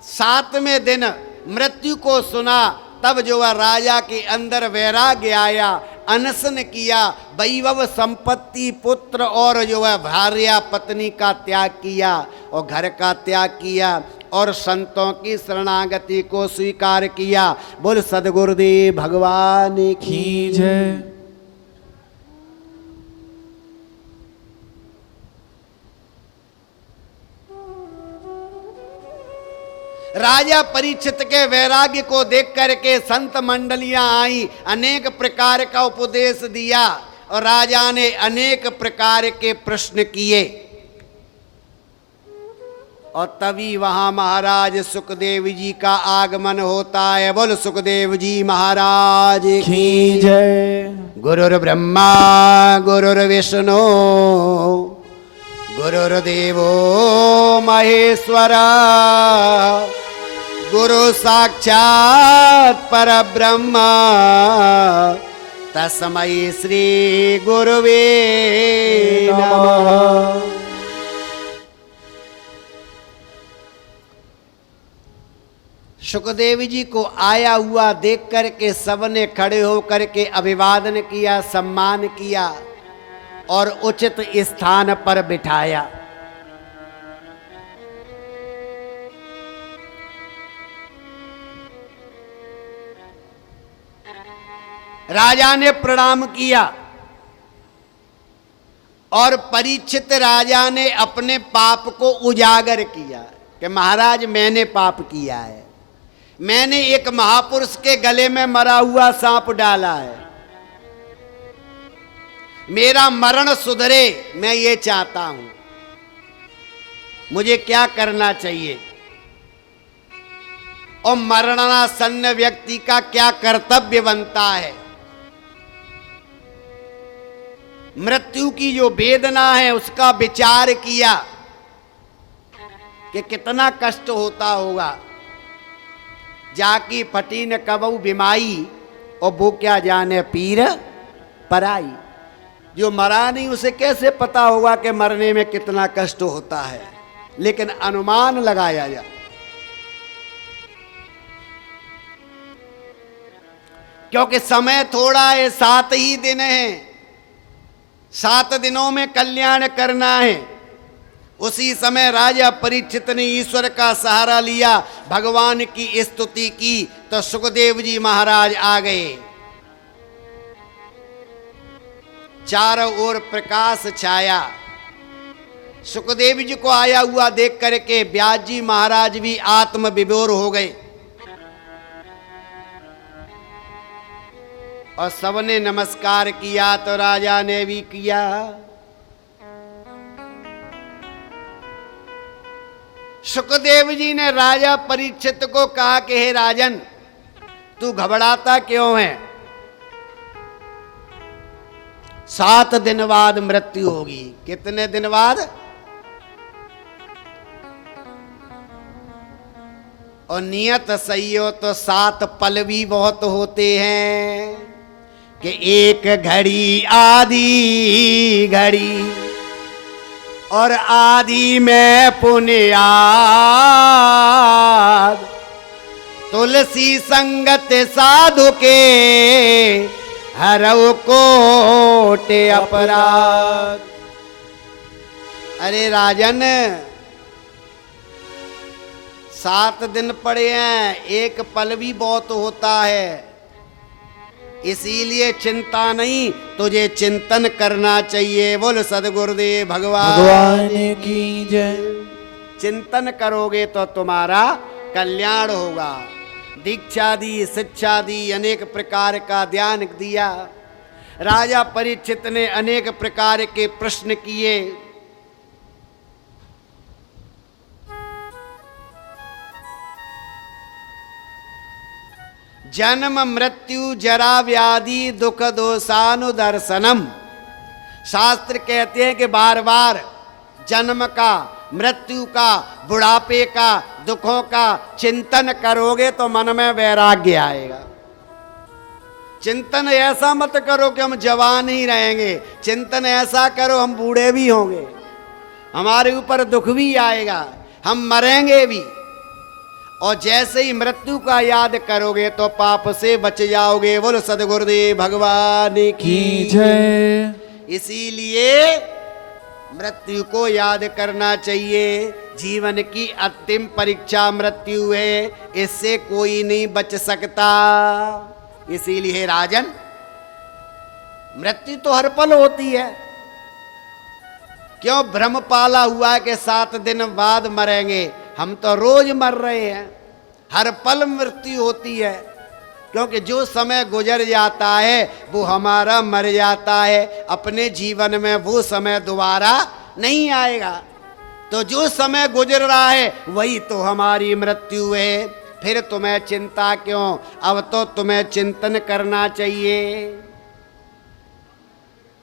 7वें दिन मृत्यु को सुना, तब जो है राजा के अंदर वैराग्य आया, अनशन किया, वैभव संपत्ति पुत्र और जो है भार्या पत्नी का त्याग किया और घर का त्याग किया और संतों की शरणागति को स्वीकार किया। बोल सद्गुरुदेव भगवान की जय। राजा परीक्षित के वैराग्य को देख करके संत मंडलियां आई, अनेक प्रकार का उपदेश दिया और राजा ने अनेक प्रकार के प्रश्न किए। और तभी वहां महाराज सुखदेव जी का आगमन होता है। बोल सुखदेव जी महाराज की जय। गुरुर्ब्रह्मा गुरुर्विष्णु गुरुर्देवो महेश्वरा, गुरु साक्षात परब्रह्म, तस्मै श्री गुरुवे नमः। सुखदेव जी को आया हुआ देख करके सबने खड़े होकर के अभिवादन किया, सम्मान किया और उचित स्थान पर बिठाया। राजा ने प्रणाम किया और परीक्षित राजा ने अपने पाप को उजागर किया कि महाराज मैंने पाप किया है, मैंने एक महापुरुष के गले में मरा हुआ सांप डाला है, मेरा मरण सुधरे, मैं ये चाहता हूं, मुझे क्या करना चाहिए और मरणासन्न व्यक्ति का क्या कर्तव्य बनता है। मृत्यु की जो वेदना है उसका विचार किया कि कितना कष्ट होता होगा। जाकी फटी न कबऊ बिमाई और वो क्या जाने पीर पराई। जो मरा नहीं उसे कैसे पता होगा कि मरने में कितना कष्ट होता है, लेकिन अनुमान लगाया जा। क्योंकि समय थोड़ा है, 7 ही दिन है, 7 दिनों में कल्याण करना है। उसी समय राजा परीक्षित ने ईश्वर का सहारा लिया, भगवान की स्तुति की, तो सुखदेव जी महाराज आ गए। चारों ओर प्रकाश छाया। सुखदेव जी को आया हुआ देख करके व्यास जी महाराज भी आत्म विभोर हो गए और सबने नमस्कार किया तो राजा ने भी किया। सुखदेव जी ने राजा परीक्षित को कहा कि हे राजन, तू घबराता क्यों है? 7 दिन बाद मृत्यु होगी। कितने दिन बाद? और नियत सही हो तो 7 पल भी बहुत होते हैं कि एक घड़ी आधी घड़ी और आदि में पुण्याद। तुलसी संगत साधु के हरऊ कोटे अपराध। अरे राजन, 7 दिन पड़े हैं, एक पल भी बहुत होता है। इसीलिए चिंता नहीं, तुझे चिंतन करना चाहिए। बोल सदगुरुदेव भगवान की जय। चिंतन करोगे तो तुम्हारा कल्याण होगा। दीक्षा दी, शिक्षा दी, अनेक प्रकार का ध्यान दिया। राजा परीक्षित ने अनेक प्रकार के प्रश्न किए। जन्म मृत्यु जरा व्याधि दुख दोषानुदर्शनम। शास्त्र कहते हैं कि बार बार जन्म का, मृत्यु का, बुढ़ापे का, दुखों का चिंतन करोगे तो मन में वैराग्य आएगा। चिंतन ऐसा मत करो कि हम जवान ही रहेंगे, चिंतन ऐसा करो हम बूढ़े भी होंगे, हमारे ऊपर दुख भी आएगा, हम मरेंगे भी। और जैसे ही मृत्यु का याद करोगे तो पाप से बच जाओगे। बोलो सदगुरुदेव भगवान की जय। इसीलिए मृत्यु को याद करना चाहिए। जीवन की अंतिम परीक्षा मृत्यु है, इससे कोई नहीं बच सकता। इसीलिए राजन, मृत्यु तो हर पल होती है। क्यों भ्रम पाला हुआ है कि 7 दिन बाद मरेंगे? हम तो रोज मर रहे हैं, हर पल मृत्यु होती है। क्योंकि जो समय गुजर जाता है वो हमारा मर जाता है। अपने जीवन में वो समय दोबारा नहीं आएगा। तो जो समय गुजर रहा है वही तो हमारी मृत्यु है। फिर तुम्हें चिंता क्यों? अब तो तुम्हें चिंतन करना चाहिए।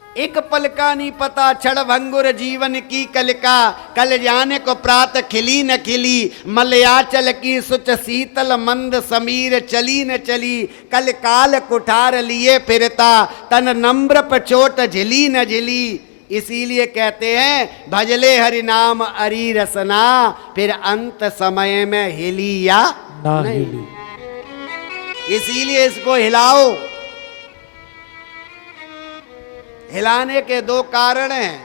एक पल का नहीं पता, क्षण भंगुर जीवन की कलिका। कल जाने को प्रात खिली न खिली, मलयाचल की सुच शीतल मंद समीर चली न चली। कल काल कुठार लिए फिरता, तन नम्र पचोट झिली न झिली। इसीलिए कहते हैं भजले हरि नाम अरी रसना, फिर अंत समय में हिली या ना हिली। इसीलिए इसको हिलाओ। हिलाने के 2 कारण हैं,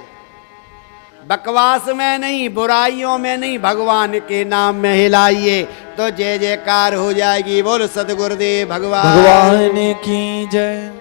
बकवास में नहीं, बुराइयों में नहीं, भगवान के नाम में हिलाइए तो जय जयकार हो जाएगी। बोल सदगुरुदेव भगवान की जय।